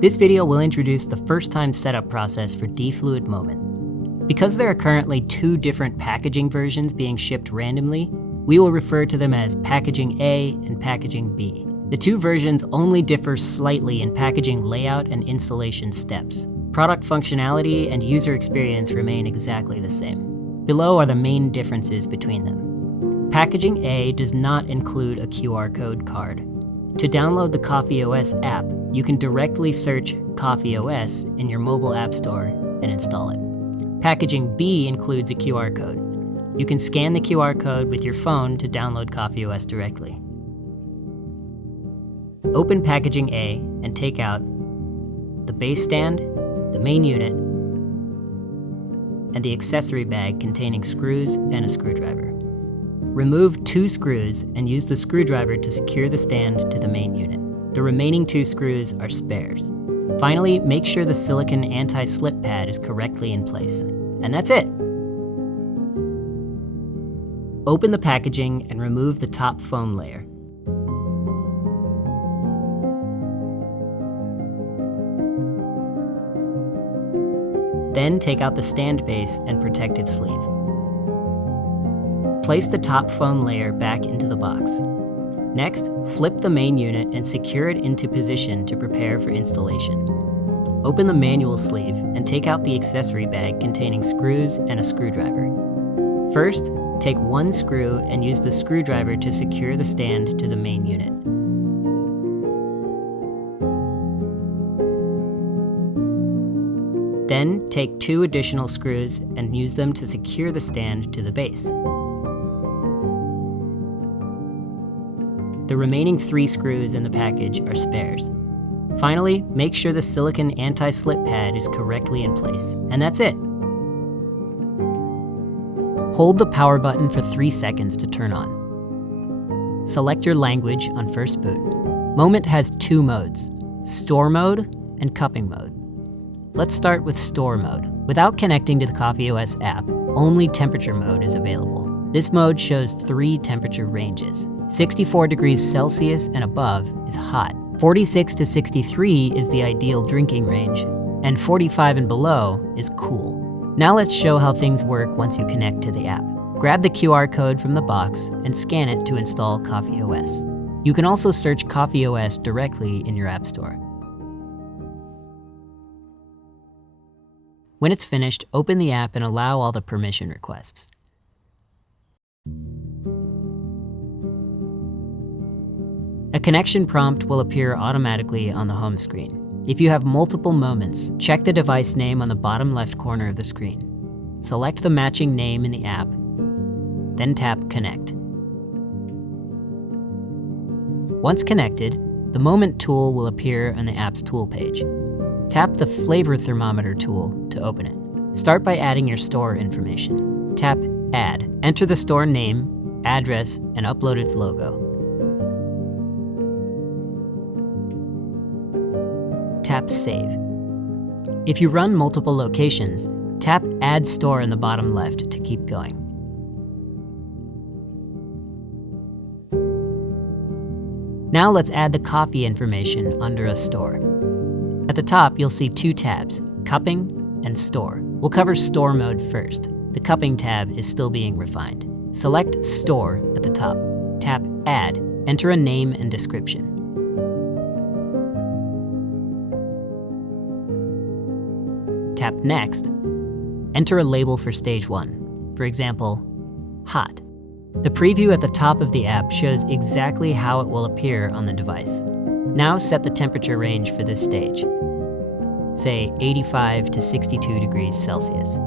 This video will introduce the first-time setup process for DiFluid Moment. Because there are currently 2 different packaging versions being shipped randomly, we will refer to them as Packaging A and Packaging B. The 2 versions only differ slightly in packaging layout and installation steps. Product functionality and user experience remain exactly the same. Below are the main differences between them. Packaging A does not include a QR code card. To download the CoffeeOS app, you can directly search CoffeeOS in your mobile app store and install it. Packaging B includes a QR code. You can scan the QR code with your phone to download CoffeeOS directly. Open Packaging A and take out the base stand, the main unit, and the accessory bag containing screws and a screwdriver. Remove 2 screws and use the screwdriver to secure the stand to the main unit. The remaining 2 screws are spares. Finally, make sure the silicone anti-slip pad is correctly in place. And that's it! Open the packaging and remove the top foam layer. Then take out the stand base and protective sleeve. Place the top foam layer back into the box. Next, flip the main unit and secure it into position to prepare for installation. Open the manual sleeve and take out the accessory bag containing screws and a screwdriver. First, take 1 screw and use the screwdriver to secure the stand to the main unit. Then, take 2 additional screws and use them to secure the stand to the base. The remaining 3 screws in the package are spares. Finally, make sure the silicone anti-slip pad is correctly in place. And that's it! Hold the power button for 3 seconds to turn on. Select your language on first boot. Moment has 2 modes, Store Mode and Cupping Mode. Let's start with Store Mode. Without connecting to the CoffeeOS app, only Temperature Mode is available. This mode shows 3 temperature ranges. 64 degrees Celsius and above is hot. 46 to 63 is the ideal drinking range, and 45 and below is cool. Now let's show how things work once you connect to the app. Grab the QR code from the box and scan it to install CoffeeOS. You can also search CoffeeOS directly in your app store. When it's finished, open the app and allow all the permission requests. A connection prompt will appear automatically on the home screen. If you have multiple moments, check the device name on the bottom left corner of the screen. Select the matching name in the app, then tap Connect. Once connected, the Moment tool will appear on the app's tool page. Tap the Flavor Thermometer tool to open it. Start by adding your store information. Tap Add. Enter the store name, address, and upload its logo. Tap Save. If you run multiple locations, tap Add Store in the bottom left to keep going. Now let's add the coffee information under a store. At the top, you'll see 2 tabs, Cupping and Store. We'll cover Store Mode first. The Cupping tab is still being refined. Select Store at the top. Tap Add. Enter a name and description. Tap Next. Enter a label for stage 1. For example, Hot. The preview at the top of the app shows exactly how it will appear on the device. Now set the temperature range for this stage. Say 85 to 62 degrees Celsius.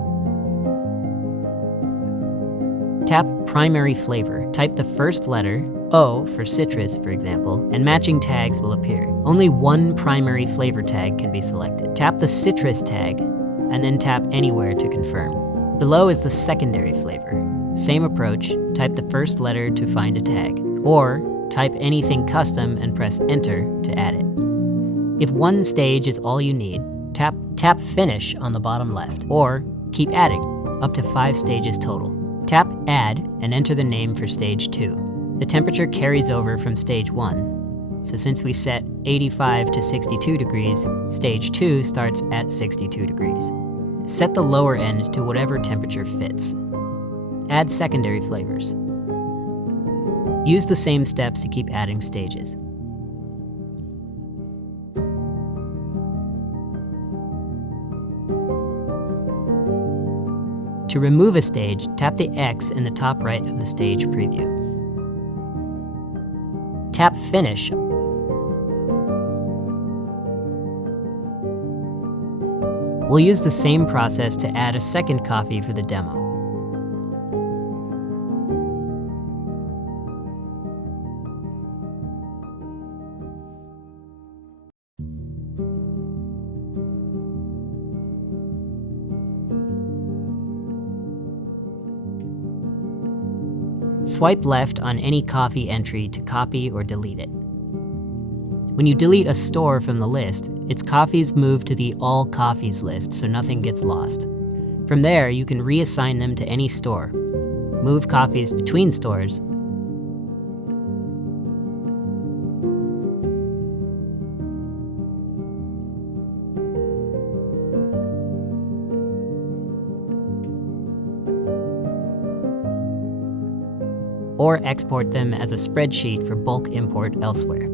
Tap Primary Flavor. Type the first letter, O for citrus, for example, and matching tags will appear. Only 1 primary flavor tag can be selected. Tap the citrus tag, and then tap Anywhere to confirm. Below is the secondary flavor. Same approach, type the first letter to find a tag, or type anything custom and press Enter to add it. If 1 stage is all you need, tap Finish on the bottom left, or keep adding, up to 5 stages total. Tap Add and enter the name for stage 2. The temperature carries over from stage 1. So since we set 85 to 62 degrees, stage 2 starts at 62 degrees. Set the lower end to whatever temperature fits. Add secondary flavors. Use the same steps to keep adding stages. To remove a stage, tap the X in the top right of the stage preview. Tap Finish. We'll use the same process to add a second coffee for the demo. Swipe left on any coffee entry to copy or delete it. When you delete a store from the list, its coffees move to the All Coffees list so nothing gets lost. From there, you can reassign them to any store, move coffees between stores, or export them as a spreadsheet for bulk import elsewhere.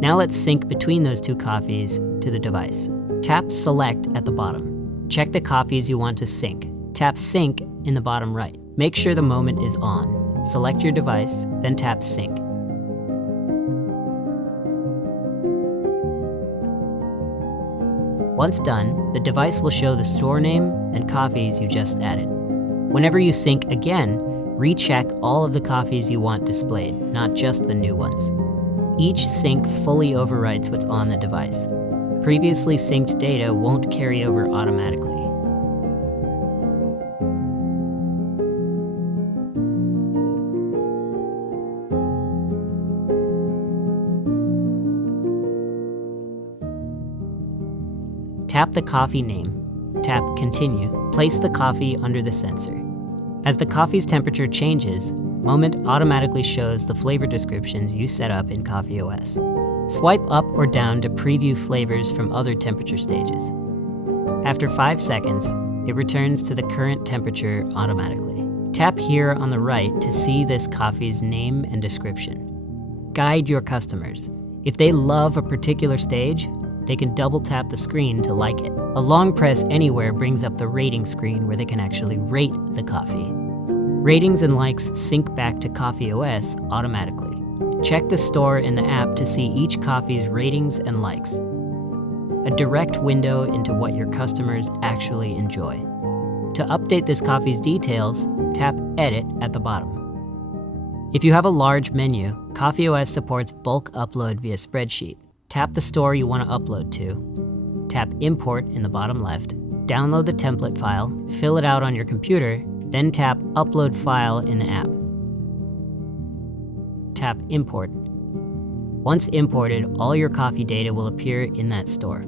Now let's sync between those two coffees to the device. Tap Select at the bottom. Check the coffees you want to sync. Tap Sync in the bottom right. Make sure the moment is on. Select your device, then tap Sync. Once done, the device will show the store name and coffees you just added. Whenever you sync again, recheck all of the coffees you want displayed, not just the new ones. Each sync fully overwrites what's on the device. Previously synced data won't carry over automatically. Tap the coffee name. Tap Continue. Place the coffee under the sensor. As the coffee's temperature changes, Moment automatically shows the flavor descriptions you set up in CoffeeOS. Swipe up or down to preview flavors from other temperature stages. After 5 seconds, it returns to the current temperature automatically. Tap here on the right to see this coffee's name and description. Guide your customers. If they love a particular stage, they can double tap the screen to like it. A long press anywhere brings up the rating screen where they can actually rate the coffee. Ratings and likes sync back to CoffeeOS automatically. Check the store in the app to see each coffee's ratings and likes. A direct window into what your customers actually enjoy. To update this coffee's details, tap Edit at the bottom. If you have a large menu, CoffeeOS supports bulk upload via spreadsheet. Tap the store you want to upload to. Tap Import in the bottom left. Download the template file, fill it out on your computer, then tap Upload File in the app. Tap Import. Once imported, all your coffee data will appear in that store.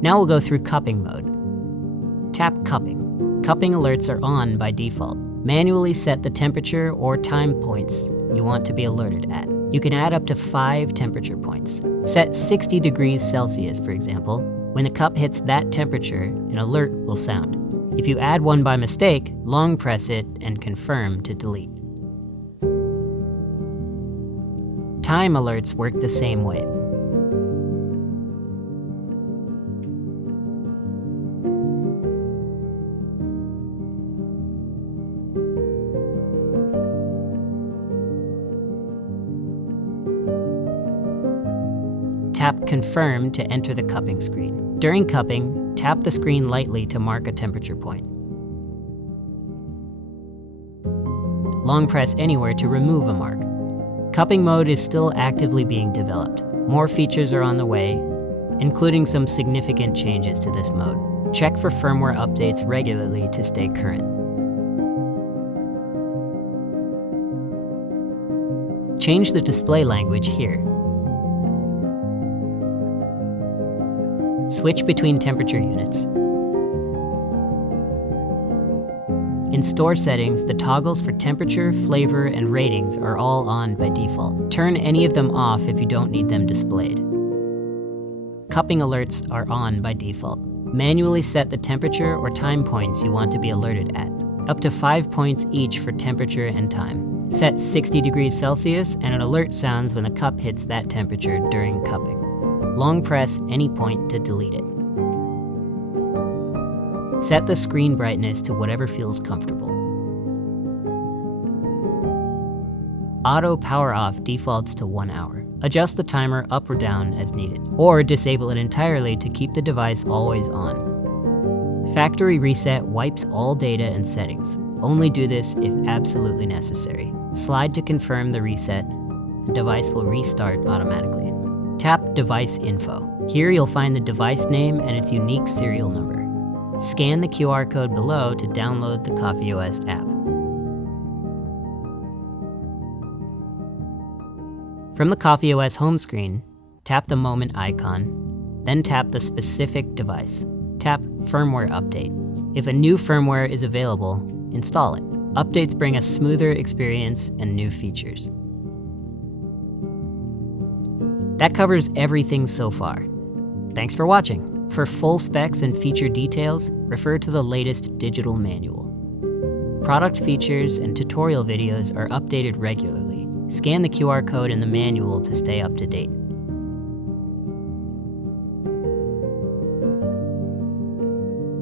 Now we'll go through cupping mode. Tap Cupping. Cupping alerts are on by default. Manually set the temperature or time points you want to be alerted at. You can add up to 5 temperature points. Set 60 degrees Celsius, for example. When the cup hits that temperature, an alert will sound. If you add one by mistake, long press it and confirm to delete. Time alerts work the same way. Tap Confirm to enter the cupping screen. During cupping, tap the screen lightly to mark a temperature point. Long press anywhere to remove a mark. Cupping mode is still actively being developed. More features are on the way, including some significant changes to this mode. Check for firmware updates regularly to stay current. Change the display language here. Switch between temperature units. In store settings, the toggles for temperature, flavor, and ratings are all on by default. Turn any of them off if you don't need them displayed. Cupping alerts are on by default. Manually set the temperature or time points you want to be alerted at. Up to 5 points each for temperature and time. Set 60 degrees Celsius and an alert sounds when the cup hits that temperature during cupping. Long press any point to delete it. Set the screen brightness to whatever feels comfortable. Auto power off defaults to 1 hour. Adjust the timer up or down as needed, or disable it entirely to keep the device always on. Factory reset wipes all data and settings. Only do this if absolutely necessary. Slide to confirm the reset. The device will restart automatically. Tap Device Info. Here you'll find the device name and its unique serial number. Scan the QR code below to download the CoffeeOS app. From the CoffeeOS home screen, tap the Moment icon, then tap the specific device. Tap Firmware Update. If a new firmware is available, install it. Updates bring a smoother experience and new features. That covers everything so far. Thanks for watching. For full specs and feature details, refer to the latest digital manual. Product features and tutorial videos are updated regularly. Scan the QR code in the manual to stay up to date.